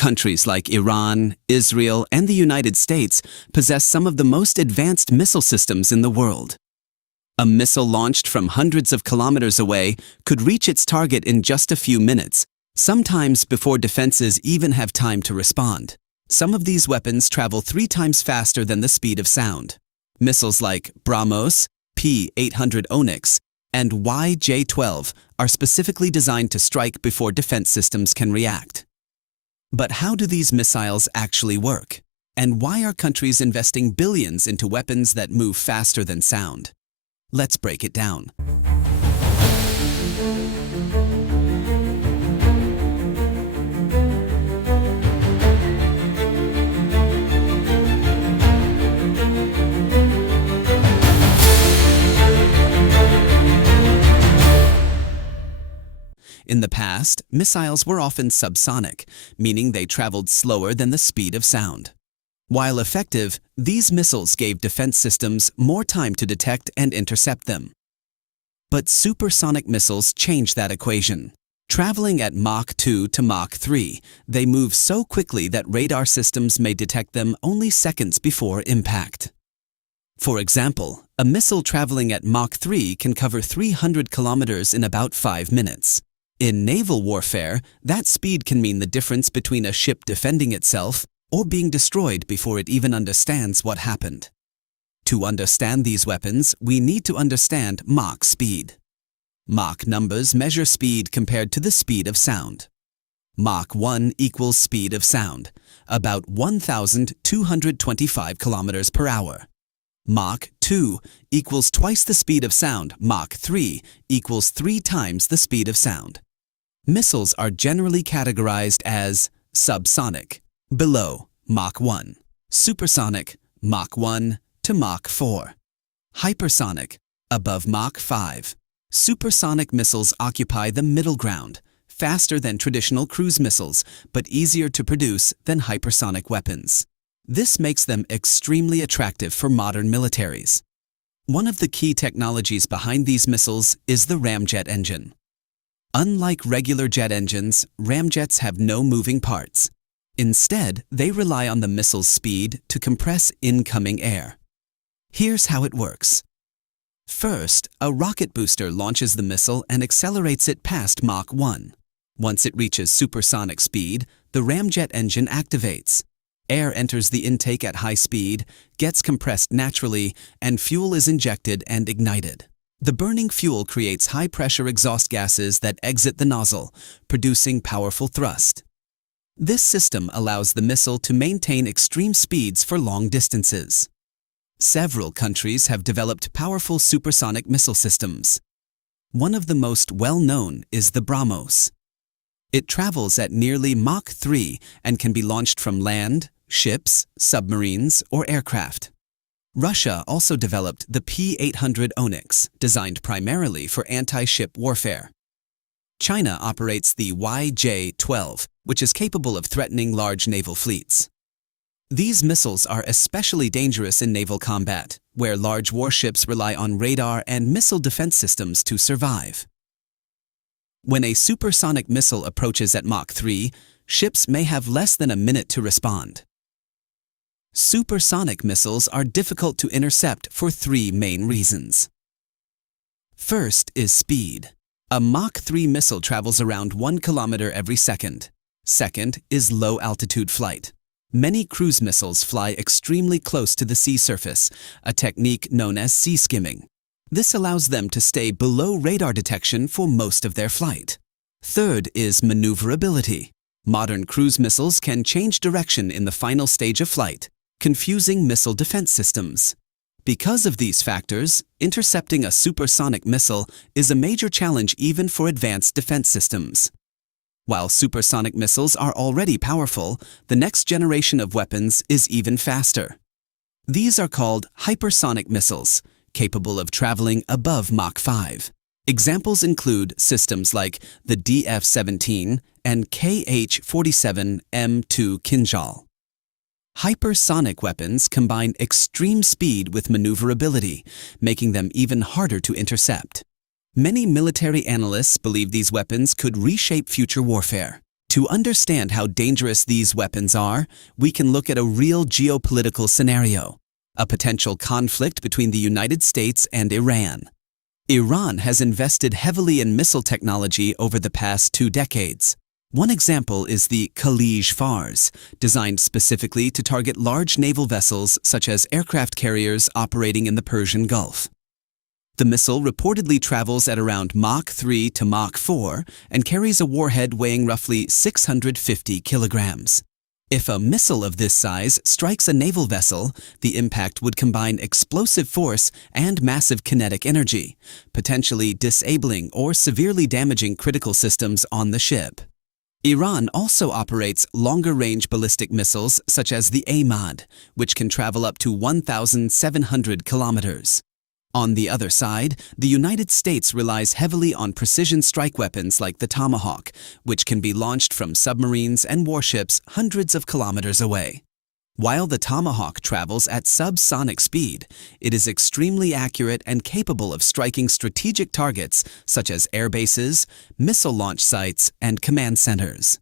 Countries like Iran, Israel, and the United States possess some of the most advanced missile systems in the world. A missile launched from hundreds of kilometers away could reach its target in just a few minutes, sometimes before defenses even have time to respond. Some of these weapons travel 3 times faster than the speed of sound. Missiles like BrahMos, P-800 Onyx, and YJ-12 are specifically designed to strike before defense systems can react. But how do these missiles actually work? And why are countries investing billions into weapons that move faster than sound? Let's break it down. In the past, missiles were often subsonic, meaning they traveled slower than the speed of sound. While effective, these missiles gave defense systems more time to detect and intercept them. But supersonic missiles change that equation. Traveling at Mach 2 to Mach 3, they move so quickly that radar systems may detect them only seconds before impact. For example, a missile traveling at Mach 3 can cover 300 kilometers in about 5 minutes. In naval warfare, that speed can mean the difference between a ship defending itself or being destroyed before it even understands what happened. To understand these weapons, we need to understand Mach speed. Mach numbers measure speed compared to the speed of sound. Mach 1 equals speed of sound, about 1,225 kilometers per hour. Mach 2 equals twice the speed of sound. Mach 3 equals 3 times the speed of sound. Missiles are generally categorized as subsonic, below Mach 1, supersonic, Mach 1 to Mach 4, hypersonic, above Mach 5. Supersonic missiles occupy the middle ground, faster than traditional cruise missiles, but easier to produce than hypersonic weapons. This makes them extremely attractive for modern militaries. One of the key technologies behind these missiles is the ramjet engine. Unlike regular jet engines, ramjets have no moving parts. Instead, they rely on the missile's speed to compress incoming air. Here's how it works. First, a rocket booster launches the missile and accelerates it past Mach 1. Once it reaches supersonic speed, the ramjet engine activates. Air enters the intake at high speed, gets compressed naturally, and fuel is injected and ignited. The burning fuel creates high-pressure exhaust gases that exit the nozzle, producing powerful thrust. This system allows the missile to maintain extreme speeds for long distances. Several countries have developed powerful supersonic missile systems. One of the most well-known is the BrahMos. It travels at nearly Mach 3 and can be launched from land, ships, submarines, or aircraft. Russia also developed the P-800 Onyx, designed primarily for anti-ship warfare. China operates the YJ-12, which is capable of threatening large naval fleets. These missiles are especially dangerous in naval combat, where large warships rely on radar and missile defense systems to survive. When a supersonic missile approaches at Mach 3, ships may have less than a minute to respond. Supersonic missiles are difficult to intercept for 3 main reasons. First is speed. A Mach 3 missile travels around 1 kilometer every second. Second is low-altitude flight. Many cruise missiles fly extremely close to the sea surface, a technique known as sea skimming. This allows them to stay below radar detection for most of their flight. Third is maneuverability. Modern cruise missiles can change direction in the final stage of flight, confusing missile defense systems. Because of these factors, intercepting a supersonic missile is a major challenge even for advanced defense systems. While supersonic missiles are already powerful, the next generation of weapons is even faster. These are called hypersonic missiles, capable of traveling above Mach 5. Examples include systems like the DF-17 and KH-47 M2 Kinjal. Hypersonic weapons combine extreme speed with maneuverability, making them even harder to intercept. Many military analysts believe these weapons could reshape future warfare. To understand how dangerous these weapons are, we can look at a real geopolitical scenario, a potential conflict between the United States and Iran. Iran has invested heavily in missile technology over the past 2 decades. One example is the Khalij Fars, designed specifically to target large naval vessels such as aircraft carriers operating in the Persian Gulf. The missile reportedly travels at around Mach 3 to Mach 4 and carries a warhead weighing roughly 650 kilograms. If a missile of this size strikes a naval vessel, the impact would combine explosive force and massive kinetic energy, potentially disabling or severely damaging critical systems on the ship. Iran also operates longer-range ballistic missiles such as the Ahmad, which can travel up to 1,700 kilometers. On the other side, the United States relies heavily on precision strike weapons like the Tomahawk, which can be launched from submarines and warships hundreds of kilometers away. While the Tomahawk travels at subsonic speed, it is extremely accurate and capable of striking strategic targets such as air bases, missile launch sites, and command centers.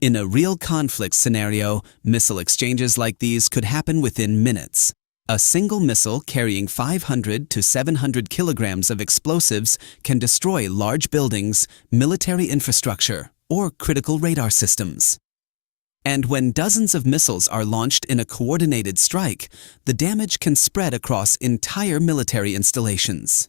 In a real conflict scenario, missile exchanges like these could happen within minutes. A single missile carrying 500 to 700 kilograms of explosives can destroy large buildings, military infrastructure, or critical radar systems. And when dozens of missiles are launched in a coordinated strike, the damage can spread across entire military installations.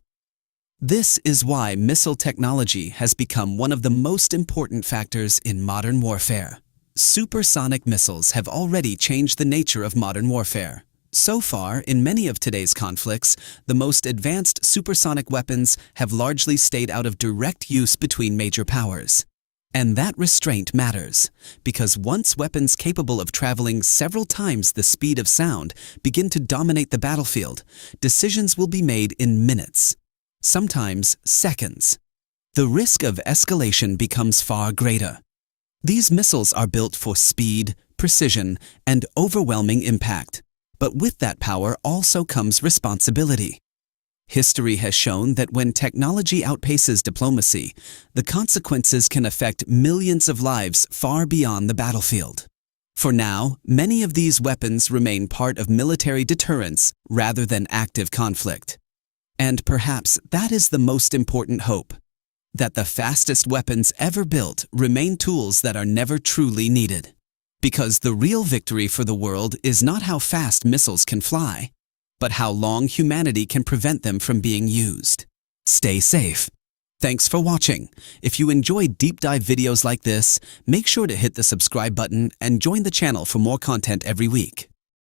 This is why missile technology has become one of the most important factors in modern warfare. Supersonic missiles have already changed the nature of modern warfare. So far, in many of today's conflicts, the most advanced supersonic weapons have largely stayed out of direct use between major powers. And that restraint matters, because once weapons capable of traveling several times the speed of sound begin to dominate the battlefield, decisions will be made in minutes, sometimes seconds. The risk of escalation becomes far greater. These missiles are built for speed, precision, and overwhelming impact. But with that power also comes responsibility. History has shown that when technology outpaces diplomacy, the consequences can affect millions of lives far beyond the battlefield. For now, many of these weapons remain part of military deterrence rather than active conflict. And perhaps that is the most important hope, that the fastest weapons ever built remain tools that are never truly needed. Because the real victory for the world is not how fast missiles can fly, but how long humanity can prevent them from being used. Stay safe. Thanks for watching. If you enjoy deep dive videos like this, make sure to hit the subscribe button and join the channel for more content every week.